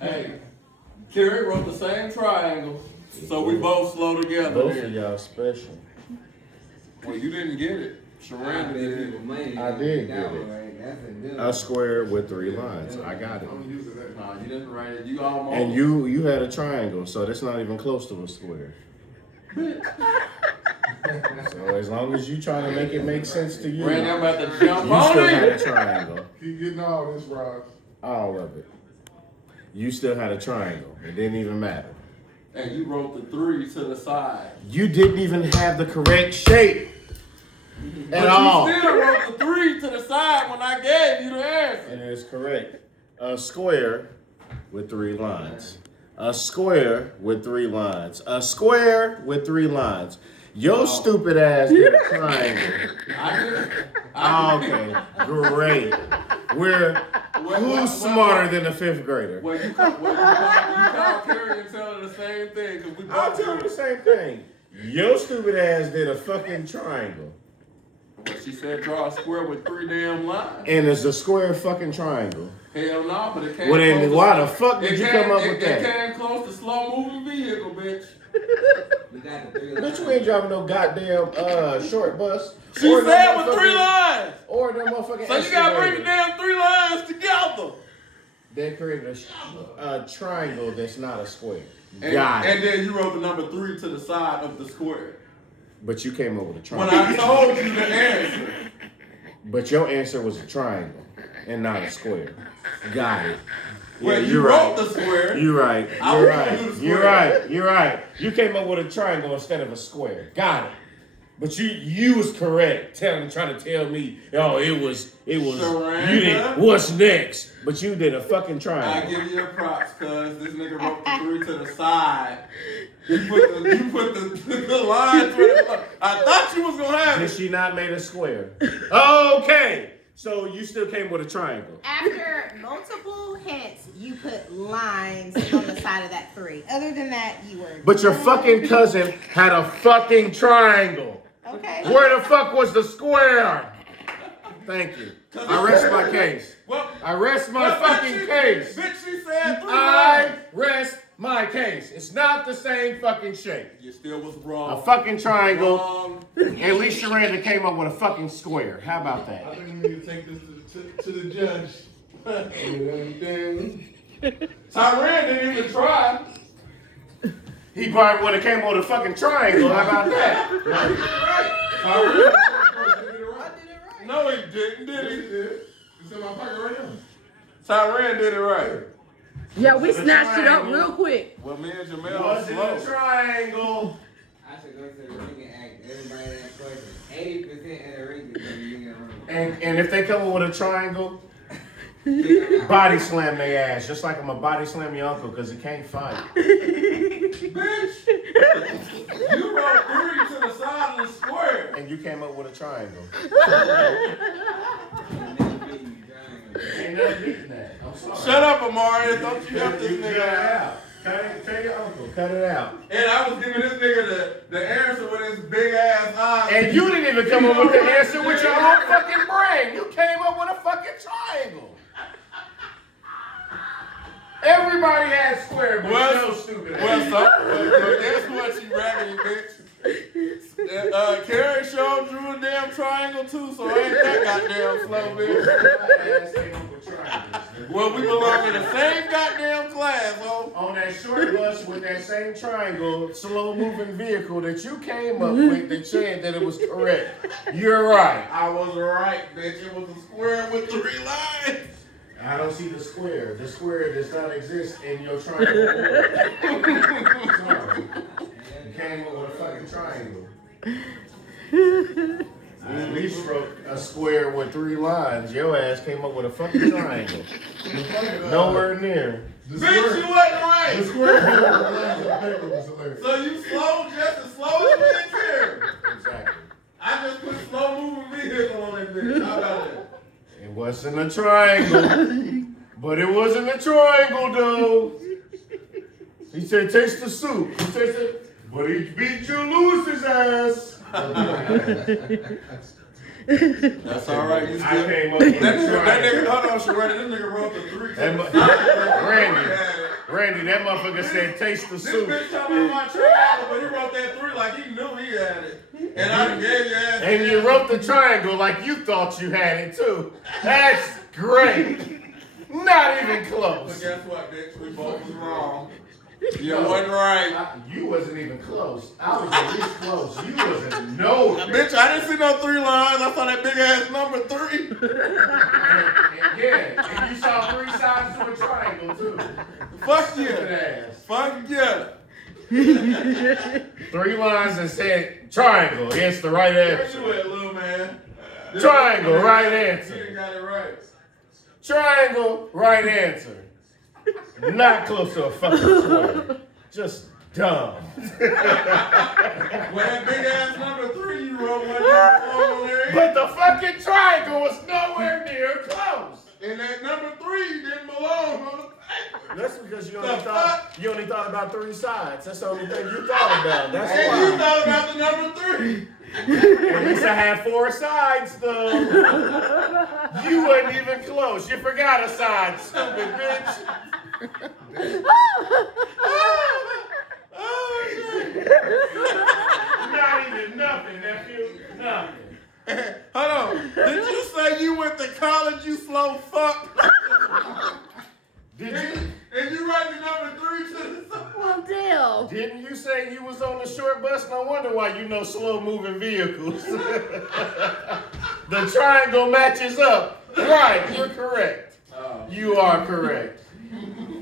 Hey, Kerry wrote the same triangle, so we both slow together. Both of y'all special. Well, you didn't get it. Sharon did. I did get it. A square with 3 lines. I got it. Nah, you didn't write it. You almost. And you had a triangle, so that's not even close to a square. So as long as you trying to make it make sense to you, Randy, I'm about to jump you on still had it. a triangle. Keep getting all this, Ross. All of it. You still had a triangle. It didn't even matter. And you wrote the 3 to the side. You didn't even have the correct shape at But all. you still wrote the 3 to the side when I gave you the answer. And it's correct. A square with 3 lines. A square with 3 lines. A square with 3 lines. Your stupid ass did a triangle. Okay, great. Who's smarter than a 5th grader? Well, you call Kerry and tell her the same thing. Cause we both I'll tell you the same thing. Your stupid ass did a fucking triangle. Well, she said draw a square with 3 damn lines. And it's a square fucking triangle. Hell no, but it came Well then, close to- why the fuck did you come up with It that? came close to slow moving vehicle, bitch. Bitch, you ain't driving no goddamn short bus. She Or no said with 3 motherfucking- lines. Or the motherfucking So you gotta bring the excavator. damn 3 lines together. They created a triangle that's not a square. And, Got and it. then you wrote the number 3 to the side of the square. But you came up with a When triangle. I told you the answer. But your answer was a triangle and not a square. Got it. Well, you you're wrote right. the square. You're right. I You're was gonna right. do the You're square. right. You're right. You came up with a triangle instead of a square. Got it. But you was correct. Trying to tell me, oh, it was. Sharonda? You did. What's next? But you did a fucking I triangle. give you your props, cuz this nigga wrote the 3 to the side. You put the line through it. I thought you was gonna have Did it. she not make a square? Okay. So you still came with a triangle. After multiple hints, you put lines on the side of that 3. Other than that, you were. But your fucking cousin had a fucking triangle. Okay. Where the fuck was the square? Thank you. I rest my case. Well, I rest my well, fucking bitch, case. Bitch, she said 3 I lines. rest my case. It's not the same fucking shape. You still was A wrong. fucking triangle. Wrong. At least Sharonda came up with a fucking square. How about I that? think we need to take this to the judge. Tyran didn't even try. He probably would have came with a fucking triangle. How about that? Tyran. I did it right. No, he didn't, did he? It's in my pocket right now. Tyran did it right. Yeah, we The snatched it up triangle. real quick. Well, me and Jamel Was it slow. a triangle? I should go to the ring and ask everybody that question. 80% of the ring is going to be in the room. And if they come up with a triangle, body slam their ass. Just like I'm a body slam your uncle because he can't fight. Bitch, you wrote 3 to the side of the square. And you came up with a triangle. Ain't nothing beating that. I'm sorry. Shut up, Amari. Don't you help this Cut it nigga. out. Tell your uncle. Cut it out. And I was giving this nigga the answer with his big ass eyes. And you didn't even come up with the answer with your own fucking brain. You came up with a fucking triangle. Everybody has square, but Well, no stupid ass. well, guess what, you raggedy bitch? Carrie showed drew a damn triangle too, so I ain't that goddamn slow, bitch. Well, we belong in the same goddamn class, ho. On that short bus with that same triangle, slow moving vehicle that you came up with that said that it was correct. You're right. I was right, bitch. It was a square with 3 lines. I don't see the square. The square does not exist in your triangle. Sorry. You came up with a fucking triangle. I at least wrote a square with 3 lines. Your ass came up with a fucking triangle. Nowhere near. The Bitch, you wasn't The right. square here on the lines of the paper was hilarious. So you slow just as slow as me and Carrie. Exactly. I just put slow moving vehicle on that bitch. How about that? It wasn't a triangle. But it wasn't a triangle though. He said, taste the soup. He tasted, but he beat you Lewis's ass. That's all right. You I still. came up with a That nigga, triangle. hold on, Sharetta. This nigga wrote the 3 to That the mu- side. Randy, Randy, that motherfucker said taste the This soup. bitch talking about my triangle, but he wrote that 3 like he knew he had it. And I gave your ass. And you wrote the triangle like you thought you had it too. That's great. Not even But close. guess what, bitch? We both was wrong. You wasn't right. You wasn't even close. I was at least close. You wasn't nowhere. Bitch, I didn't see no 3 lines. I saw that big ass number 3. Yeah, and you saw 3 sides to a triangle too. Fuck Stupid yeah. ass. Fuck yeah. 3 lines and said triangle. It's the right Where answer. you at, little man? Triangle, right You answer. didn't got it right. Triangle, right answer. Not close to a fucking square. Just dumb. Well, that big ass number 3 you wrote wasn't on there. But the fucking triangle was nowhere near close. And that number 3 didn't belong on the paper. That's because you The only thought about 3 sides. That's the only thing you thought about. That's And you why. thought about the number 3. At least I had 4 sides though. You wasn't even close. You forgot a side, stupid bitch. Oh, shit. Not even nothing, nephew. Nothing. Hold on. Did you say you went to college, you slow fuck? Did you? And you write the number 3 to the side? Well, Dale. Didn't you say you was on the short bus? No wonder why you know slow moving vehicles. The triangle matches up. Right, you're correct. You are correct.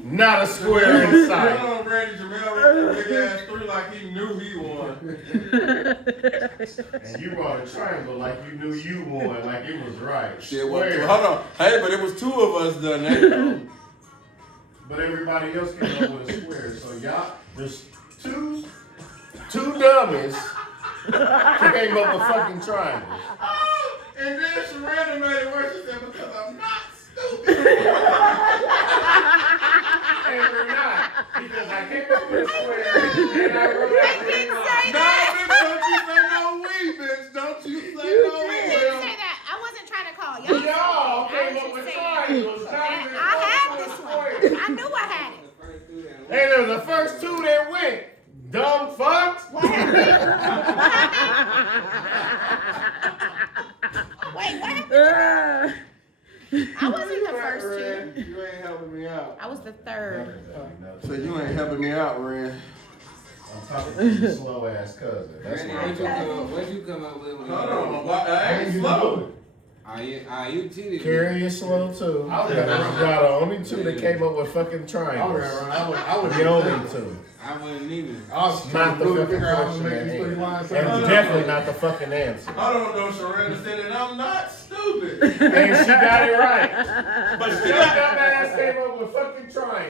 Not a square in sight. Hold on, Randy Jamel wrote that big ass 3 like he knew he won. And you brought a triangle like you knew you won, like it was right. Shit, well, Square. hold on. Hey, but it was 2 of us done that. though. But everybody else came up with a square. So y'all, there's two dummies came up with fucking triangles. And then Sharanda made it worse. She said, because I'm not stupid. And we're not. Because I came up with a square and I wrote out They didn't 3 say lines. No, bitch, don't you say no we, bitch. Don't you say no I we. didn't say that. I wasn't trying to call y'all. Y'all I came was up just with saying. triangles. Not that even I had close to a this square. one. I knew I had it. And it was the first 2 that went. Dumb fucks. What happened? Wait, what happened? I wasn't the first 2. You ain't helping me out. I was the 3rd. So you ain't helping me out, Ren. I'm talking to your slow ass cousin. That's Randy, what I'm talking what'd you come up with when Hold you on. Why, I ain't slow. You cheated. Carrie is slow too. I was gonna run. Y'all the only 2 that came up with fucking I was triangles. gonna run. I would The only 2. I wouldn't either. I was Not trying the to really fucking figure out how to question make at these 3 hand. lines. And Hold on. definitely not the fucking answer. I don't know, Sharanda said that I'm not stupid. And she got it right. But Your she got dumb ass came up with fucking triangles.